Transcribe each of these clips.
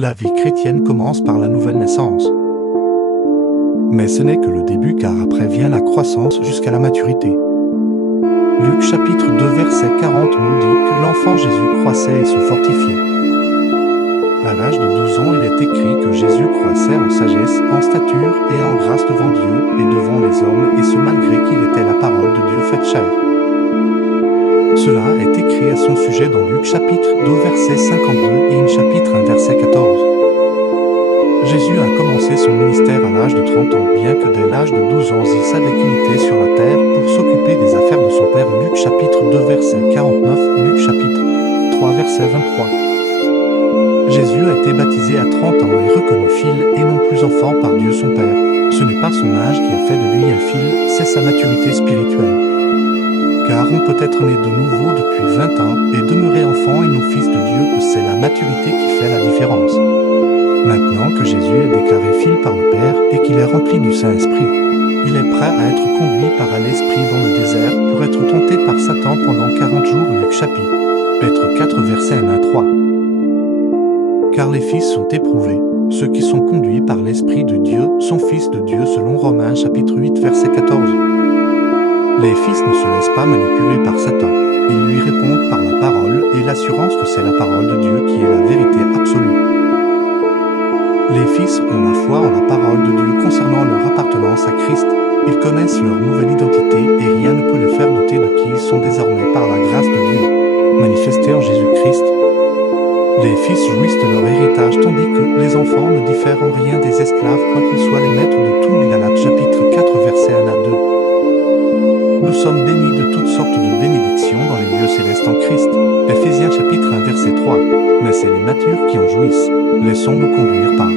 La vie chrétienne commence par la nouvelle naissance. Mais ce n'est que le début, car après vient la croissance jusqu'à la maturité. Luc chapitre 2 verset 40 nous dit que l'enfant Jésus croissait et se fortifiait. À l'âge de 12 ans, il est écrit que Jésus croissait en sagesse, en stature et en grâce devant Dieu et devant les hommes, et ce malgré qu'il était la parole de Dieu faite chair. Cela est écrit à son sujet dans Luc chapitre 2 verset 52 et chapitre 1 verset 14. Jésus a commencé son ministère à l'âge de 30 ans, bien que dès l'âge de 12 ans, il savait qu'il était sur la terre pour s'occuper des affaires de son Père. Luc chapitre 2 verset 49, Luc chapitre 3 verset 23. Jésus a été baptisé à 30 ans et reconnu fils et non plus enfant par Dieu son Père. Ce n'est pas son âge qui a fait de lui un fils, c'est sa maturité spirituelle. Car on peut être né de nouveau depuis 20 ans et demeurer enfant et non fils de Dieu, que c'est la maturité qui fait la différence. Maintenant que Jésus est déclaré fils par le Père et qu'il est rempli du Saint-Esprit, il est prêt à être conduit par l'Esprit dans le désert pour être tenté par Satan pendant 40 jours. Luc chapitre 4 verset 1 à 3. Car les fils sont éprouvés, ceux qui sont conduits par l'Esprit de Dieu sont fils de Dieu selon Romains chapitre 8 verset 14. Les fils ne se laissent pas manipuler par Satan, ils lui répondent par la parole et l'assurance que c'est la parole de Dieu qui est la vérité absolue. Les fils ont la foi en la parole de Dieu concernant leur appartenance à Christ, ils connaissent leur nouvelle identité et rien ne peut les faire douter de qui ils sont désormais par la grâce de Dieu, manifestée en Jésus-Christ. Les fils jouissent de leur héritage tandis que les enfants ne diffèrent en rien des esclaves, quoiqu'ils soient les maîtres de tout. Galates chapitre 4 verset 1 à 2. Nous sommes bénis de toutes sortes de bénédictions dans les lieux célestes en Christ. Ephésiens chapitre 1 verset 3. Mais c'est les matures qui en jouissent. Laissons-nous conduire par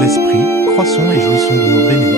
l'Esprit, croissons et jouissons de nos bénédictions.